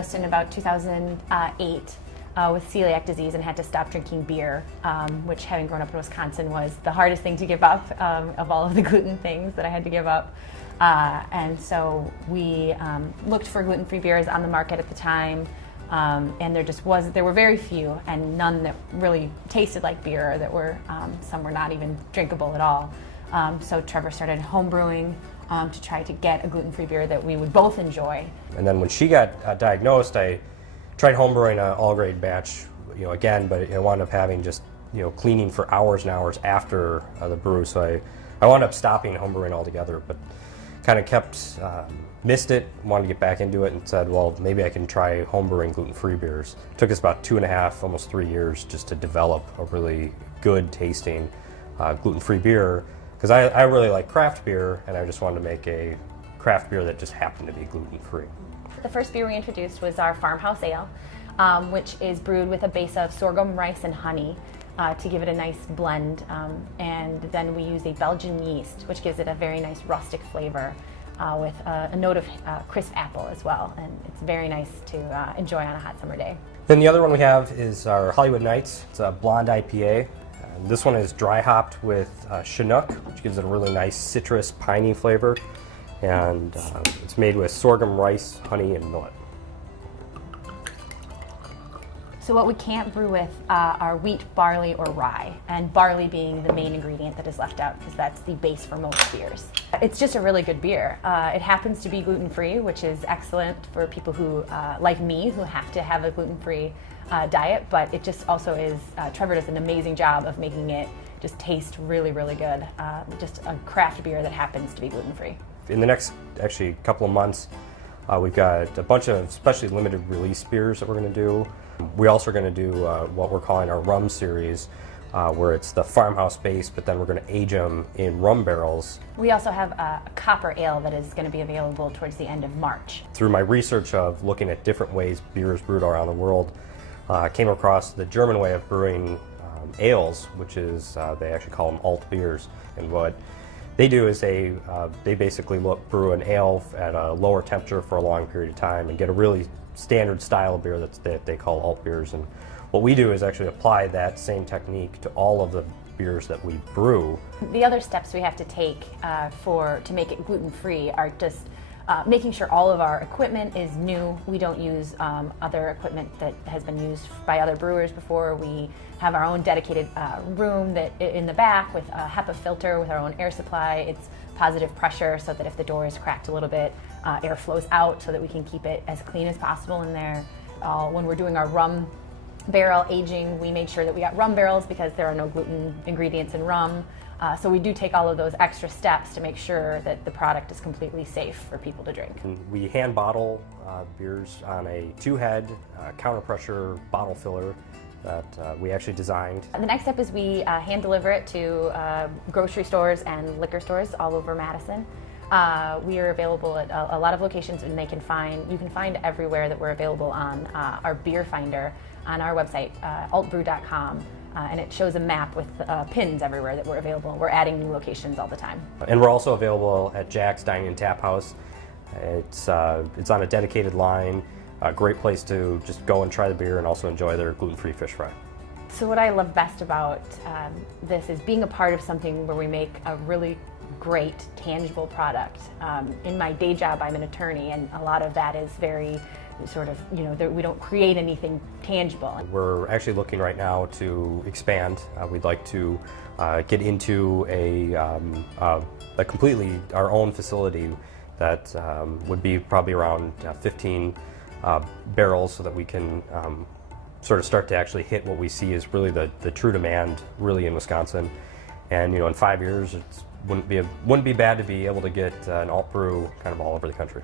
diagnosed in about 2008 with celiac disease and had to stop drinking beer, which, having grown up in Wisconsin, was the hardest thing to give up of all of the gluten things that I had to give up. And so we looked for gluten-free beers on the market at the time, and there were very few, and none that really tasted like beer, that were, some were not even drinkable at all. So Trevor started home brewing to try to get a gluten-free beer that we would both enjoy. And then when she got diagnosed, I tried homebrewing an all-grade batch, again, but I wound up having just, cleaning for hours and hours after the brew. So I wound up stopping homebrewing altogether, but kind of missed it, wanted to get back into it, and said, well, maybe I can try homebrewing gluten-free beers. It took us about 2.5, almost 3 years just to develop a really good tasting gluten-free beer, because I really like craft beer, and I just wanted to make a craft beer that just happened to be gluten-free. The first beer we introduced was our Farmhouse Ale, which is brewed with a base of sorghum, rice, and honey to give it a nice blend. And then we use a Belgian yeast, which gives it a very nice rustic flavor with a note of crisp apple as well. And it's very nice to enjoy on a hot summer day. Then the other one we have is our Hollywood Nights. It's a blonde IPA. This one is dry hopped with Chinook, which gives it a really nice citrus, piney flavor. And it's made with sorghum, rice, honey, and millet. So what we can't brew with are wheat, barley, or rye, and barley being the main ingredient that is left out, because that's the base for most beers. It's just a really good beer. It happens to be gluten-free, which is excellent for people who, like me, who have to have a gluten-free diet, but it just also is, Trevor does an amazing job of making it just taste really, really good. Just a craft beer that happens to be gluten-free. In the next, actually, couple of months, we've got a bunch of especially limited release beers that we're going to do. We also are going to do what we're calling our rum series, where it's the farmhouse base, but then we're going to age them in rum barrels. We also have a copper ale that is going to be available towards the end of March. Through my research of looking at different ways beer is brewed around the world, I came across the German way of brewing ales, which is, they actually call them alt beers. And what they do is they basically brew an ale at a lower temperature for a long period of time and get a really standard style of beer that they call alt beers. And what we do is actually apply that same technique to all of the beers that we brew. The other steps we have to take to make it gluten-free are just making sure all of our equipment is new. We don't use other equipment that has been used by other brewers before. We have our own dedicated room in the back with a HEPA filter with our own air supply. It's positive pressure so that if the door is cracked a little bit, air flows out so that we can keep it as clean as possible in there. When we're doing our rum barrel aging, we made sure that we got rum barrels because there are no gluten ingredients in rum. So we do take all of those extra steps to make sure that the product is completely safe for people to drink. We hand bottle beers on a 2-head counter pressure bottle filler that we actually designed. The next step is we hand deliver it to grocery stores and liquor stores all over Madison. We are available at a lot of locations, and you can find everywhere that we're available on our beer finder on our website, altbrew.com. And it shows a map with pins everywhere that we're available. We're adding new locations all the time. And we're also available at Jack's Dining and Tap House. It's on a dedicated line. A great place to just go and try the beer and also enjoy their gluten-free fish fry. So what I love best about this is being a part of something where we make a really great, tangible product. In my day job, I'm an attorney, and a lot of that is very sort of, we don't create anything tangible. We're actually looking right now to expand. We'd like to get into a completely our own facility that would be probably around 15 barrels, so that we can sort of start to actually hit what we see as really the true demand really in Wisconsin. And in 5 years, it wouldn't be bad to be able to get an alt brew kind of all over the country.